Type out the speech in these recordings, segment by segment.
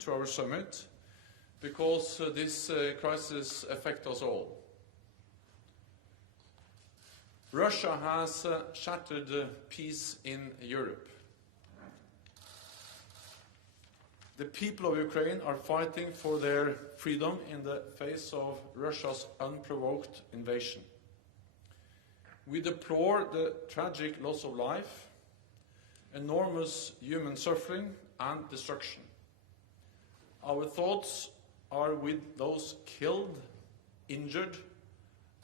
to our summit because this crisis affects us all. Russia has shattered peace in Europe. The people of Ukraine are fighting for their freedom in the face of Russia's unprovoked invasion. We deplore the tragic loss of life, enormous human suffering and destruction. Our thoughts are with those killed, injured,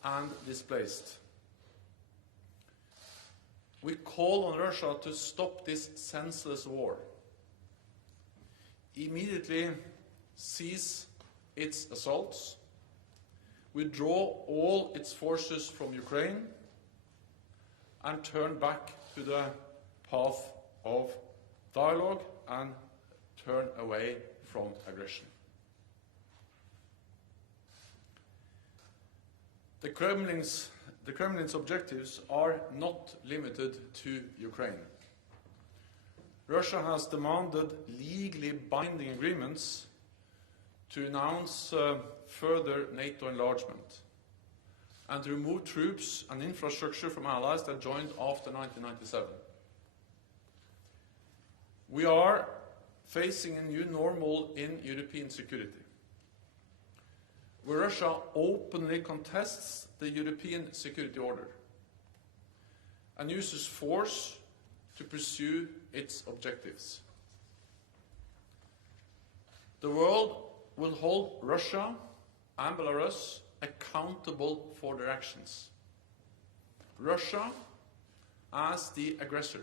and displaced. We call on Russia to stop this senseless war. Immediately cease its assaults, withdraw all its forces from Ukraine, and turn back to the path of dialogue and turn away from aggression. The Kremlin's objectives are not limited to Ukraine. Russia has demanded legally binding agreements to announce further NATO enlargement and to remove troops and infrastructure from allies that joined after 1997. We are facing a new normal in European security, where Russia openly contests the European security order and uses force to pursue its objectives. The world will hold Russia and Belarus accountable for their actions. Russia as the aggressor,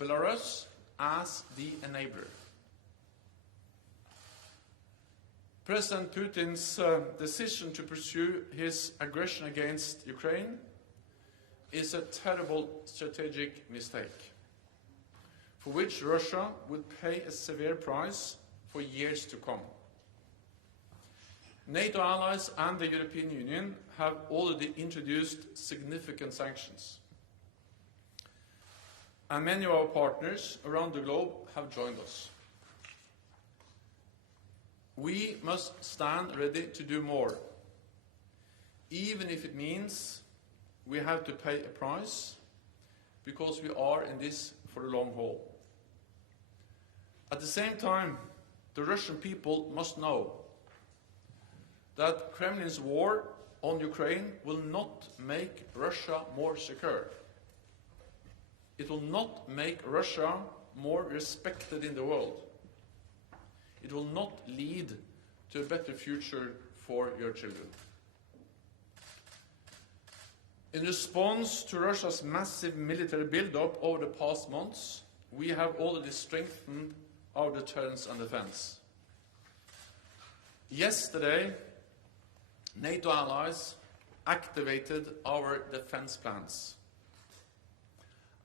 Belarus as the enabler. President Putin's decision to pursue his aggression against Ukraine is a terrible strategic mistake, for which Russia would pay a severe price for years to come. NATO allies and the European Union have already introduced significant sanctions, and many of our partners around the globe have joined us. We must stand ready to do more, even if it means we have to pay a price, because we are in this for the long haul. At the same time, the Russian people must know that Kremlin's war on Ukraine will not make Russia more secure. It will not make Russia more respected in the world. It will not lead to a better future for your children. In response to Russia's massive military build-up over the past months, we have already strengthened our deterrence and defense. Yesterday, NATO allies activated our defense plans.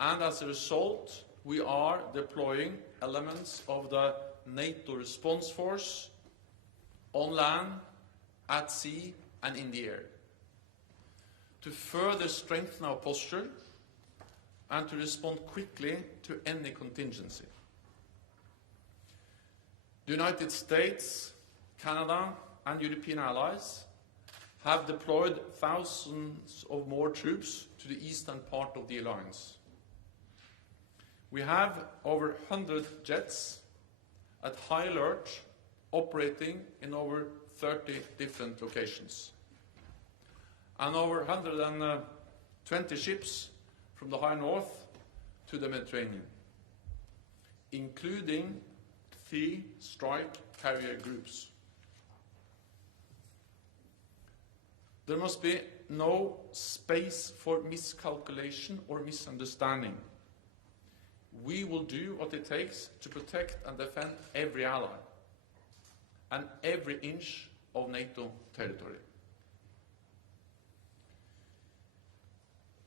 And as a result, we are deploying elements of the NATO response force on land, at sea, and in the air, to further strengthen our posture and to respond quickly to any contingency. The United States, Canada, and European allies have deployed thousands of more troops to the eastern part of the alliance. We have over 100 jets at high alert operating in over 30 different locations, and over 120 ships from the high north to the Mediterranean, including 3 strike carrier groups. There must be no space for miscalculation or misunderstanding. We will do what it takes to protect and defend every ally and every inch of NATO territory.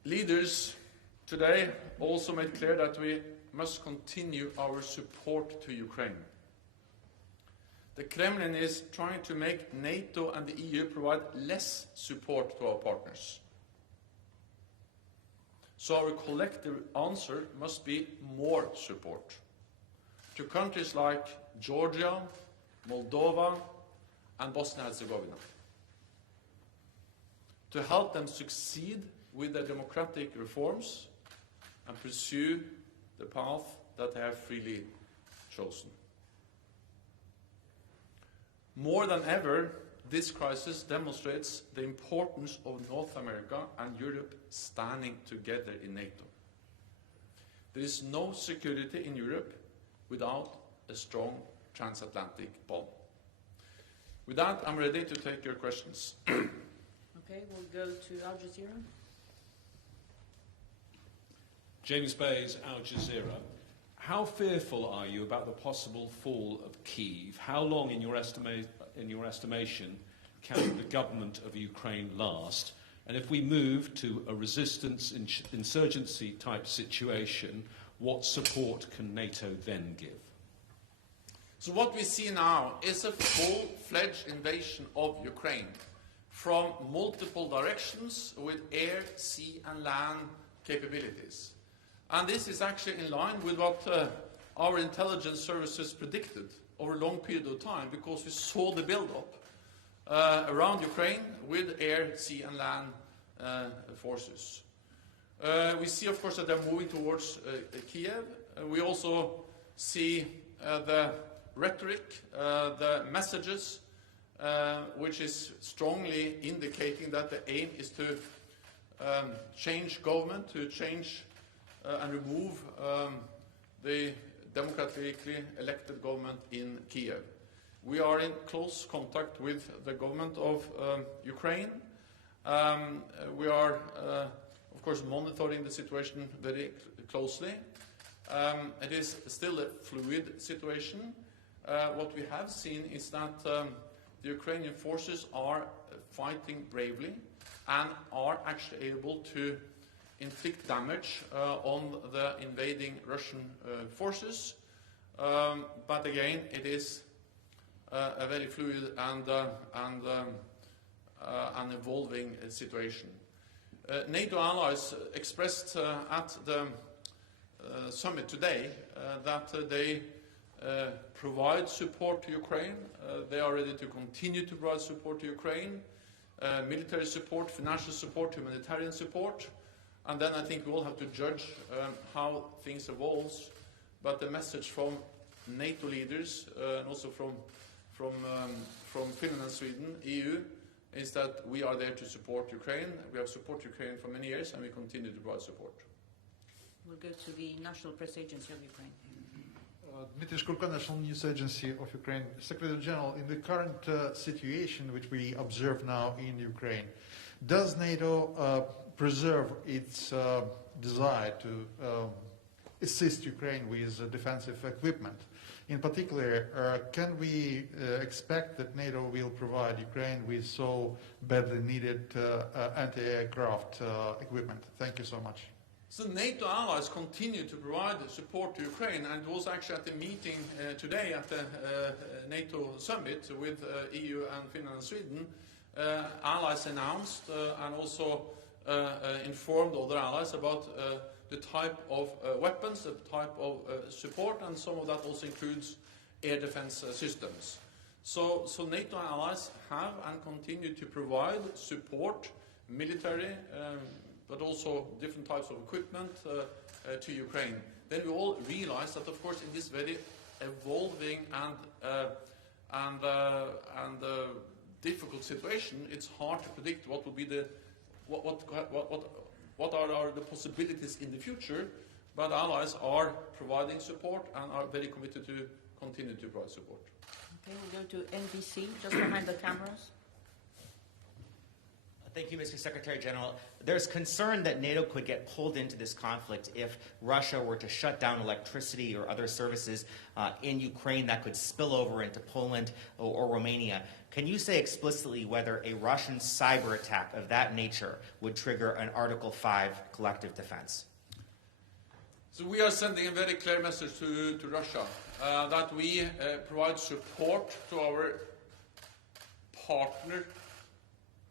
Leaders today also made clear that we must continue our support to Ukraine. The Kremlin is trying to make NATO and the EU provide less support to our partners. So our collective answer must be more support to countries like Georgia, Moldova, and Bosnia-Herzegovina, to help them succeed with their democratic reforms and pursue the path that they have freely chosen. More than ever, this crisis demonstrates the importance of North America and Europe standing together in NATO. There is no security in Europe without a strong transatlantic bond. With that, I'm ready to take your questions. Okay, we'll go to Al Jazeera. James Bayes, Al Jazeera. How fearful are you about the possible fall of Kyiv? How long, in your estimation, can the government of Ukraine last? And if we move to a resistance insurgency type situation, what support can NATO then give? So what we see now is a full-fledged invasion of Ukraine from multiple directions with air, sea and land capabilities. And this is actually in line with what our intelligence services predicted over a long period of time, because we saw the build-up around Ukraine with air, sea and land forces. We see, of course, that they're moving towards Kyiv. We also see the rhetoric, the messages, which is strongly indicating that the aim is to change government, to change and remove the democratically elected government in Kyiv. We are in close contact with the government of Ukraine. We are, of course, monitoring the situation very closely. It is still a fluid situation. What we have seen is that the Ukrainian forces are fighting bravely and are actually able to inflict damage on the invading Russian forces. But again, it is a very fluid and an evolving situation. NATO allies expressed at the summit today that they provide support to Ukraine. They are ready to continue to provide support to Ukraine, military support, financial support, humanitarian support. And then I think we all have to judge how things evolve. But the message from NATO leaders and also from Finland and Sweden, EU, is that we are there to support Ukraine. We have supported Ukraine for many years, and we continue to provide support. We'll go to the National Press Agency of Ukraine. Dmitry Shkurko, National News Agency of Ukraine. Secretary General, in the current situation which we observe now in Ukraine, does NATO preserve its desire to assist Ukraine with defensive equipment? In particular, can we expect that NATO will provide Ukraine with so badly needed anti-aircraft equipment? Thank you so much. So NATO allies continue to provide support to Ukraine, and it was actually at the meeting today at the NATO summit with EU and Finland and Sweden. Allies announced and also informed other allies about the type of weapons, the type of support, and some of that also includes air defense systems. So NATO allies have and continue to provide support, military, but also different types of equipment to Ukraine. Then we all realize that, of course, in this very evolving and difficult situation, it's hard to predict what will be what are the possibilities in the future. But allies are providing support and are very committed to continue to provide support. Okay, we'll go to NBC, just behind the cameras. Thank you, Mr. Secretary General. There's concern that NATO could get pulled into this conflict if Russia were to shut down electricity or other services in Ukraine that could spill over into Poland or Romania. Can you say explicitly whether a Russian cyber attack of that nature would trigger an Article 5 collective defense? So we are sending a very clear message to Russia that we provide support to our partner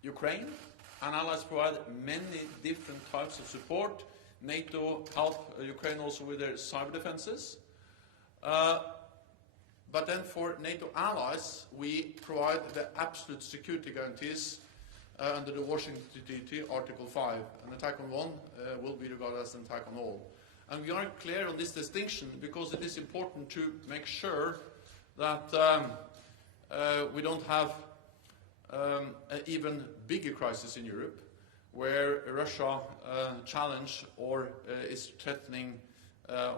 Ukraine, and allies provide many different types of support. NATO help Ukraine also with their cyber defenses. But then for NATO allies, we provide the absolute security guarantees under the Washington Treaty, Article 5. An attack on one will be regarded as an attack on all. And we are clear on this distinction because it is important to make sure that we don't have an even bigger crisis in Europe where Russia challenge or is threatening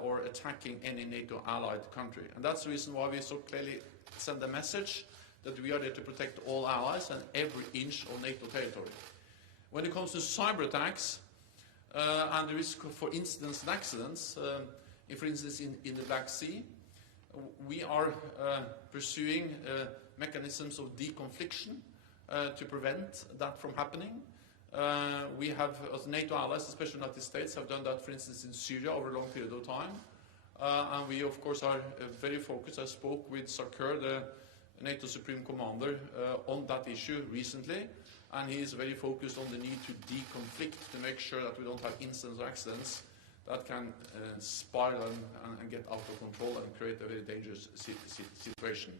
or attacking any NATO allied country. And that's the reason why we so clearly send a message that we are there to protect all allies and every inch of NATO territory. When it comes to cyber attacks and the risk for incidents and accidents, for instance in the Black Sea, we are pursuing mechanisms of deconfliction to prevent that from happening. We have, as NATO allies, especially the United States, have done that, for instance, in Syria over a long period of time. And we, of course, are very focused. I spoke with Sarkar, the NATO Supreme Commander, on that issue recently, and he is very focused on the need to deconflict, to make sure that we don't have incidents or accidents that can spiral and get out of control and create a very dangerous situation.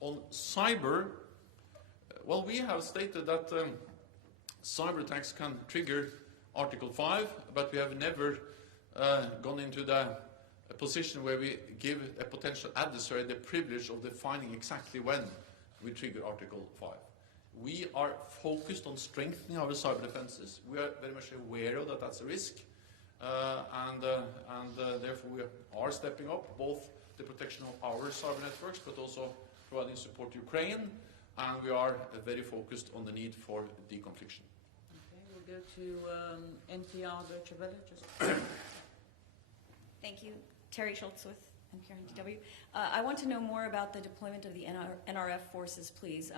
On cyber, well, we have stated that cyber attacks can trigger Article 5, but we have never gone into the position where we give a potential adversary the privilege of defining exactly when we trigger Article 5. We are focused on strengthening our cyber defenses. We are very much aware of that that's a risk, and therefore we are stepping up both the protection of our cyber networks, but also providing support to Ukraine, and we are very focused on the need for deconfliction. Okay, we'll go to NPR Deutsche Welle. Thank you. Terry Schultz with NPR DW. I want to know more about the deployment of the NRF forces, please.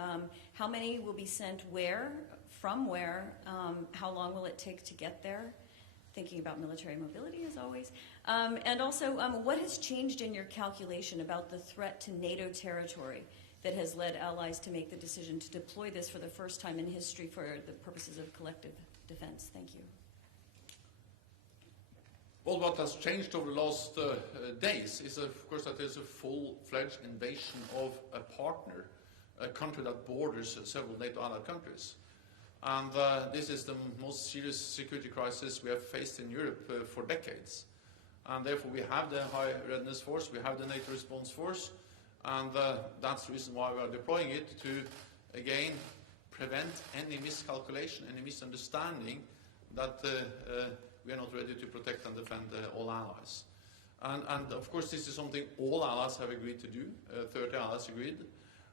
How many will be sent where, from where, how long will it take to get there? Thinking about military mobility, as always. And also, what has changed in your calculation about the threat to NATO territory that has led allies to make the decision to deploy this for the first time in history for the purposes of collective defense? Thank you. Well, what has changed over the last days is, of course, that there's a full-fledged invasion of a partner, a country that borders several NATO allied countries. And this is the most serious security crisis we have faced in Europe for decades. And therefore, we have the High Readiness Force, we have the NATO Response Force, and that's the reason why we are deploying it, to, again, prevent any miscalculation, any misunderstanding that we are not ready to protect and defend all allies. And of course, this is something all allies have agreed to do. 30 allies agreed.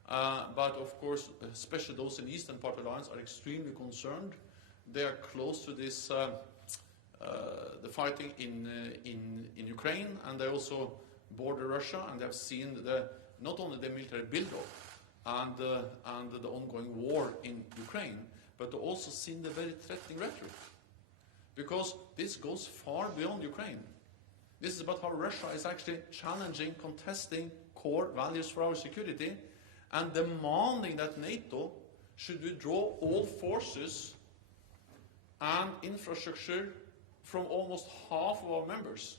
But of course, especially those in the eastern part of the alliance are extremely concerned. They are close to this, the fighting in Ukraine, and they also border Russia, and they have seen not only the military build-up and the ongoing war in Ukraine, but they also seen the very threatening rhetoric. Because this goes far beyond Ukraine. This is about how Russia is actually challenging, contesting core values for our security, and demanding that NATO should withdraw all forces and infrastructure from almost half of our members.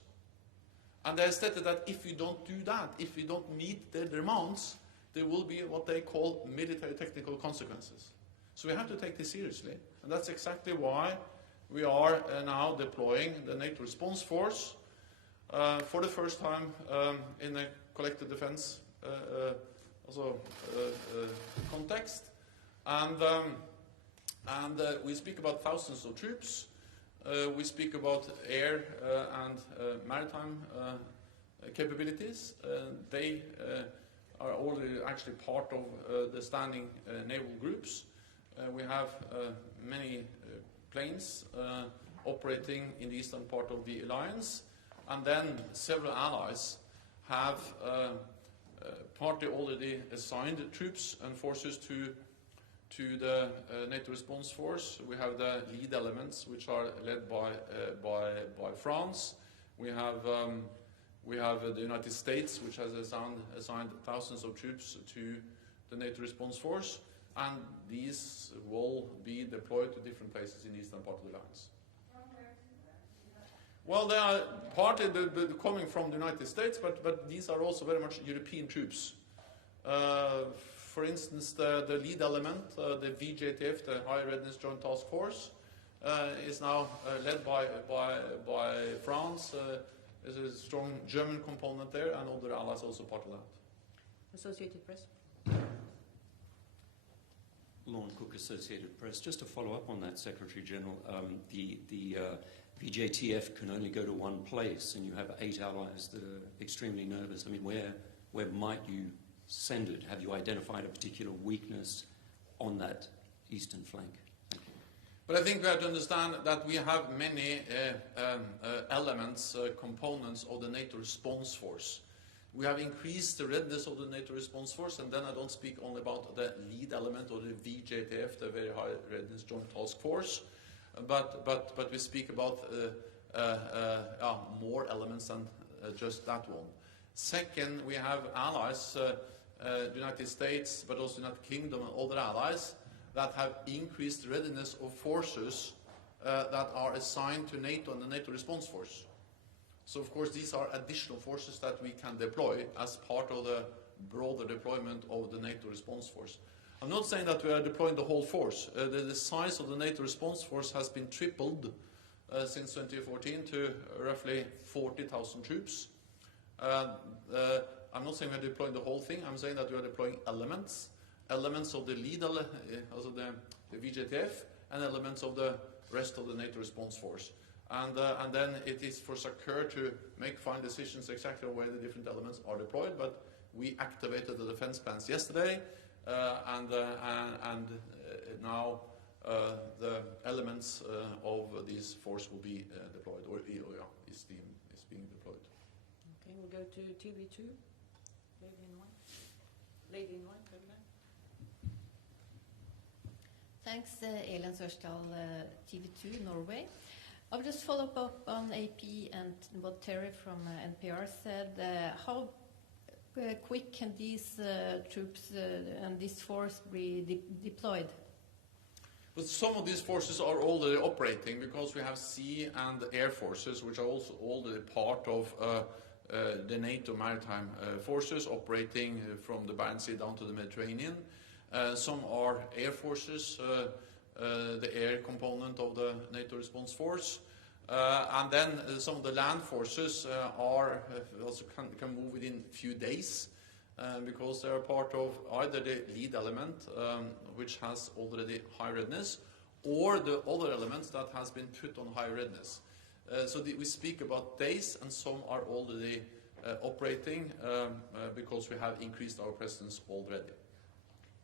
And they have stated that if we don't do that, if we don't meet their demands, there will be what they call military technical consequences. So we have to take this seriously, and that's exactly why we are now deploying the NATO Response Force for the first time in a collective defense context. And we speak about thousands of troops. We speak about air and maritime capabilities. They are already actually part of the standing naval groups. We have many planes operating in the eastern part of the alliance, and then several allies have partly already assigned troops and forces to the NATO Response Force. We have the lead elements, which are led by France. We have the United States, which has assigned thousands of troops to the NATO Response Force. And these will be deployed to different places in the eastern part of the alliance. Well, they are partly coming from the United States, but these are also very much European troops. For instance, the lead element, the VJTF, the High Readiness Joint Task Force, is now led by France. There's a strong German component there, and other allies also part of that. Associated Press. Lorne Cook, Associated Press. Just to follow up on that, Secretary General, the VJTF can only go to one place, and you have 8 allies that are extremely nervous. I mean, where might you send it? Have you identified a particular weakness on that eastern flank? Thank you. But I think we have to understand that we have many elements, components of the NATO response force. We have increased the readiness of the NATO response force, and then I don't speak only about the lead element or the VJTF, the Very High Readiness Joint Task Force, but we speak about more elements than just that one. Second, we have allies, the United States, but also the United Kingdom and other allies that have increased readiness of forces that are assigned to NATO and the NATO response force. So, of course, these are additional forces that we can deploy as part of the broader deployment of the NATO response force. I'm not saying that we are deploying the whole force. The size of the NATO response force has been tripled since 2014 to roughly 40,000 troops. I'm not saying we're deploying the whole thing. I'm saying that we are deploying elements of the lead, also the VJTF, and elements of the rest of the NATO response force. And then it is for SACEUR to make final decisions exactly where the different elements are deployed. But we activated the defense plans yesterday, and now the elements of this force will be deployed, or is being deployed. Okay, we'll go to TV2. Lady in white. Lady in white, over there. Thanks, Elin Sørsdal, TV2 Norway. I'll just follow up on AP and what Terry from NPR said. How quick can these troops and this force be deployed? But some of these forces are already operating because we have sea and air forces, which are also already part of the NATO maritime forces operating from the Barents Sea down to the Mediterranean. Some are air forces, the air component of the NATO response force. And then some of the land forces also can move within a few days because they are part of either the lead element, which has already high readiness, or the other elements that has been put on high readiness. So we speak about days, and some are already operating because we have increased our presence already.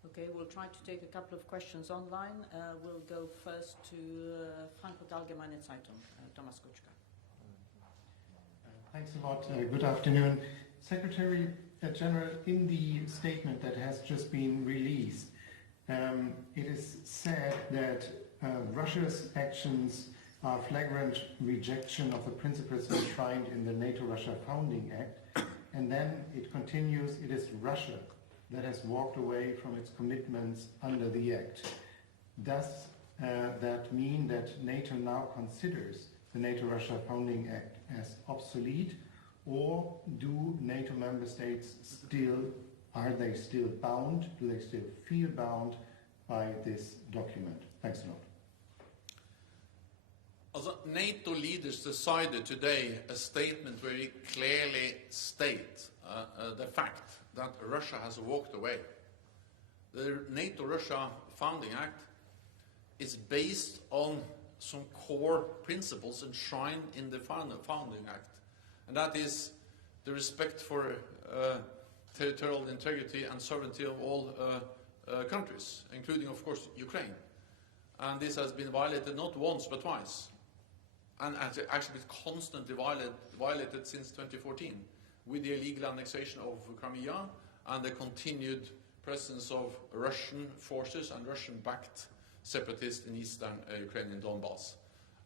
Okay, we'll try to take a couple of questions online. We'll go first to Frankfurt Allgemeine Zeitung, Thomas Kuczka. Thanks a lot. Good afternoon. Secretary General, in the statement that has just been released, it is said that Russia's actions are flagrant rejection of the principles enshrined in the NATO-Russia Founding Act, and then it continues, it is Russia that has walked away from its commitments under the Act. Does that mean that NATO now considers the NATO-Russia Founding Act as obsolete, or do NATO member states are they still bound, do they still feel bound by this document? Thanks a lot. Also, NATO leaders decided today a statement where we clearly state the fact that Russia has walked away. The NATO-Russia Founding Act is based on some core principles enshrined in the Founding Act, and that is the respect for territorial integrity and sovereignty of all countries, including, of course, Ukraine. And this has been violated not once but twice, and actually been constantly violated since 2014 with the illegal annexation of Crimea and the continued presence of Russian forces and Russian-backed separatists in eastern Ukraine and Donbass.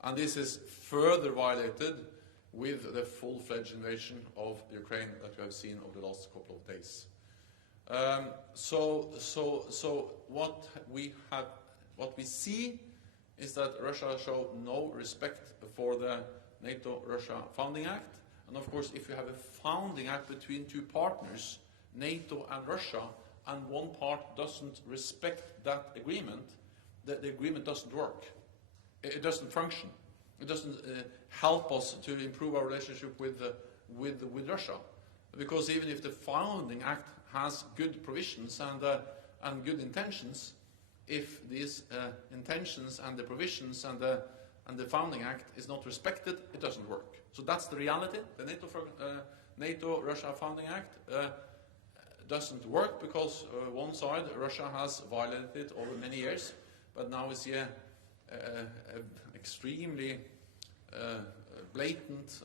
And this is further violated with the full-fledged invasion of Ukraine that we have seen over the last couple of days. So what we see is that Russia show no respect for the NATO-Russia Founding Act. And of course, if you have a founding act between two partners, NATO and Russia, and one part doesn't respect that agreement, the agreement doesn't work. It doesn't function. It doesn't help us to improve our relationship with Russia. Because even if the Founding Act has good provisions and good intentions, if these intentions and the provisions and the Founding Act is not respected, it doesn't work. So that's the reality. The NATO-Russia Founding Act doesn't work because one side, Russia, has violated it over many years, but now we see an extremely blatant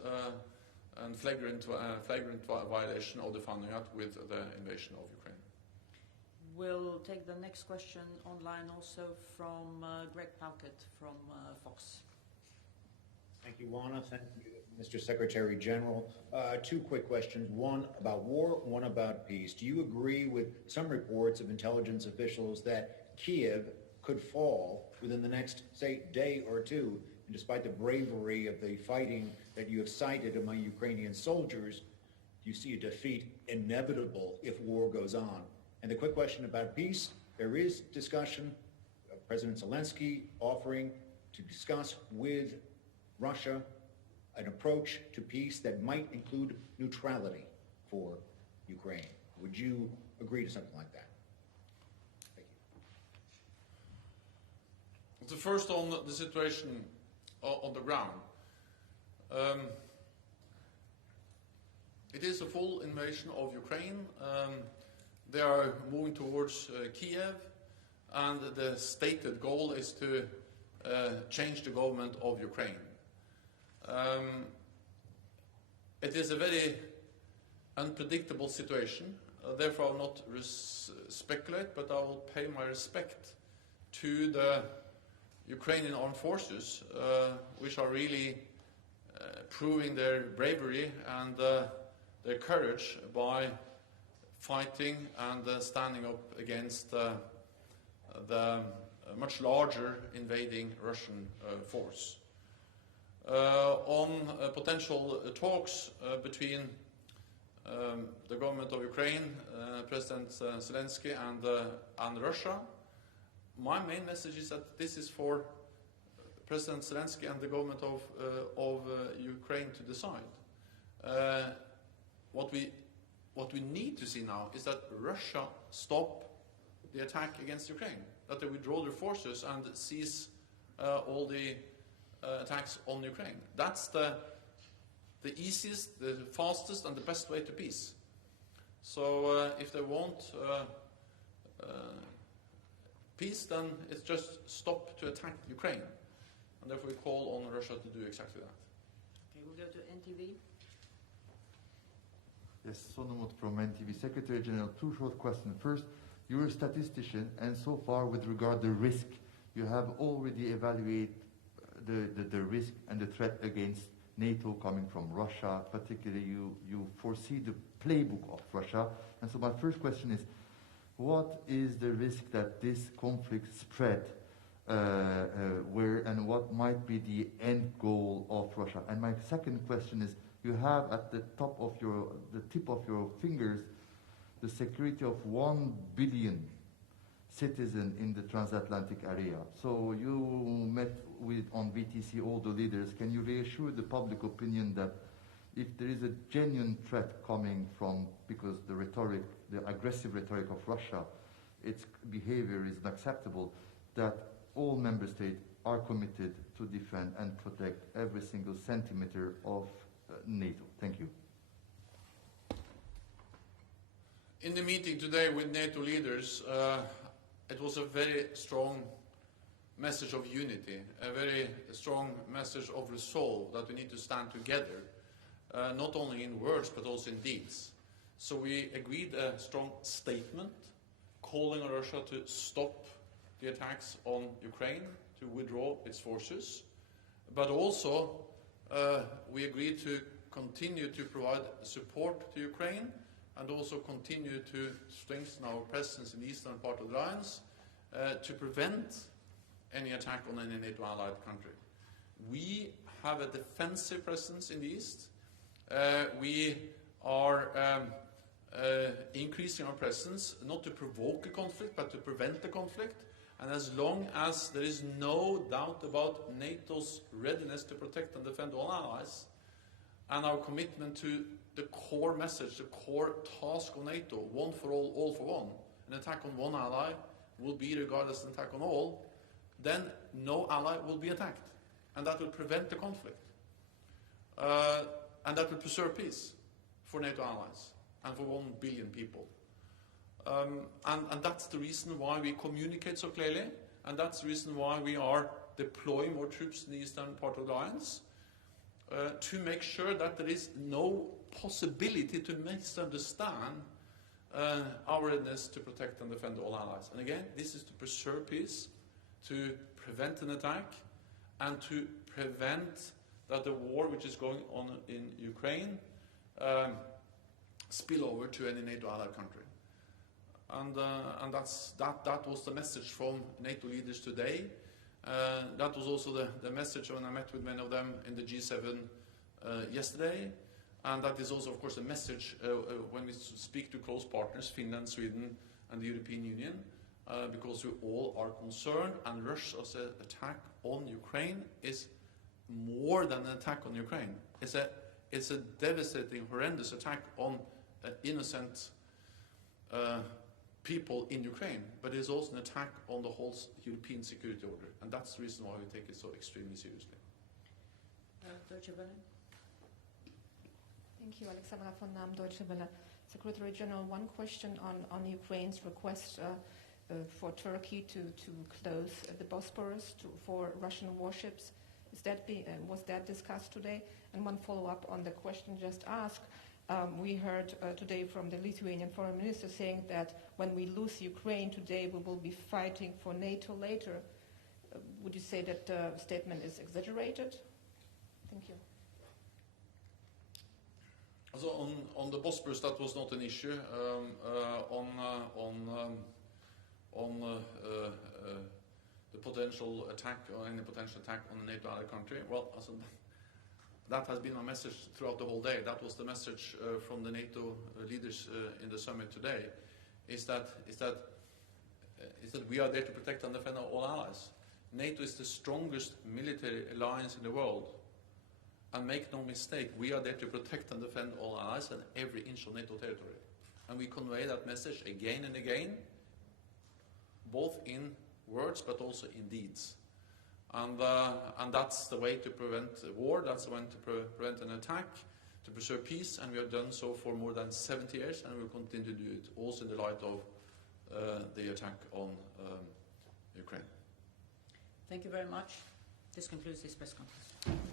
and flagrant violation of the Founding Act with the invasion of Ukraine. We'll take the next question online also from Greg Palkett from Fox. Thank you, Juana. Thank you, Mr. Secretary General. Two quick questions, one about war, one about peace. Do you agree with some reports of intelligence officials that Kyiv could fall within the next, say, day or two? And despite the bravery of the fighting that you have cited among Ukrainian soldiers, do you see a defeat inevitable if war goes on? And the quick question about peace, there is discussion, President Zelensky offering to discuss with Russia an approach to peace that might include neutrality for Ukraine. Would you agree to something like that? Thank you. So first on the situation on the ground. It is a full invasion of Ukraine. They are moving towards Kyiv, and the stated goal is to change the government of Ukraine. It is a very unpredictable situation, therefore I will not speculate, but I will pay my respect to the Ukrainian armed forces, which are really proving their bravery and their courage by fighting and standing up against the much larger invading Russian force. On potential talks between the government of Ukraine, President Zelensky and Russia, my main message is that this is for President Zelensky and the government of Ukraine to decide. What we need to see now is that Russia stop the attack against Ukraine, that they withdraw their forces and cease all the attacks on Ukraine. That's the easiest, the fastest, and the best way to peace. So if they want peace, then it's just stop to attack Ukraine. And therefore we call on Russia to do exactly that. Okay, we'll go to NTV. Yes, Sonomot from NTV. Secretary General, two short questions. First, you're a statistician, and so far with regard to risk, you have already evaluated the risk and the threat against NATO coming from Russia. Particularly, you foresee the playbook of Russia. And so my first question is, what is the risk that this conflict spread where, and what might be the end goal of Russia? And my second question is, you have at the tip of your fingers the security of 1 billion citizens in the transatlantic area. So you met with on VTC all the leaders. Can you reassure the public opinion that if there is a genuine threat coming from, because the rhetoric, the aggressive rhetoric of Russia, its behavior is unacceptable, that all member states are committed to defend and protect every single centimeter of NATO? Thank you. In the meeting today with NATO leaders, it was a very strong message of unity, a very strong message of resolve that we need to stand together, not only in words but also in deeds. So we agreed a strong statement calling on Russia to stop the attacks on Ukraine, to withdraw its forces, but also we agreed to continue to provide support to Ukraine and also continue to strengthen our presence in the eastern part of the alliance to prevent any attack on any NATO allied country. We have a defensive presence in the east. We are increasing our presence, not to provoke a conflict, but to prevent the conflict. And as long as there is no doubt about NATO's readiness to protect and defend all allies, and our commitment to the core message, the core task of NATO, one for all for one, an attack on one ally will be regarded as an attack on all, then no ally will be attacked. And that will prevent the conflict. And that will preserve peace for NATO allies and for 1 billion people. And that's the reason why we communicate so clearly, and that's the reason why we are deploying more troops in the eastern part of the alliance, to make sure that there is no possibility to misunderstand our readiness to protect and defend all allies. And again, this is to preserve peace, to prevent an attack, and to prevent that the war which is going on in Ukraine spill over to any NATO allied country. And that was the message from NATO leaders today. That was also the message when I met with many of them in the G7 yesterday. And that is also, of course, the message when we speak to close partners, Finland, Sweden, and the European Union, because we all are concerned, and Russia's attack on Ukraine is more than an attack on Ukraine. It's a devastating, horrendous attack on innocent people in Ukraine, but it's also an attack on the whole European security order, and that's the reason why we take it so extremely seriously. Deutsche Welle. Thank you, Alexandra von Nahm, Deutsche Welle. Secretary General, one question on Ukraine's request for Turkey to close the Bosporus for Russian warships. Was that discussed today? And one follow-up on the question just asked. We heard today from the Lithuanian foreign minister saying that when we lose Ukraine today, we will be fighting for NATO later. Would you say that the statement is exaggerated? Thank you. So on the Bosporus, that was not an issue. The potential attack or any potential attack on a NATO allied country, well, also, that has been my message throughout the whole day. That was the message from the NATO leaders in the summit today, is that we are there to protect and defend all allies. NATO is the strongest military alliance in the world. And make no mistake, we are there to protect and defend all allies and every inch of NATO territory. And we convey that message again and again, both in words but also in deeds. And that's the way to prevent war, that's the way to prevent an attack, to preserve peace, and we have done so for more than 70 years, and we will continue to do it, also in the light of the attack on Ukraine. Thank you very much. This concludes this press conference.